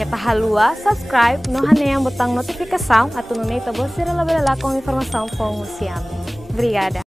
Kita halua, subscribe, no yang botang notificação, atau nunei tabosira labela com informação com o Obrigada.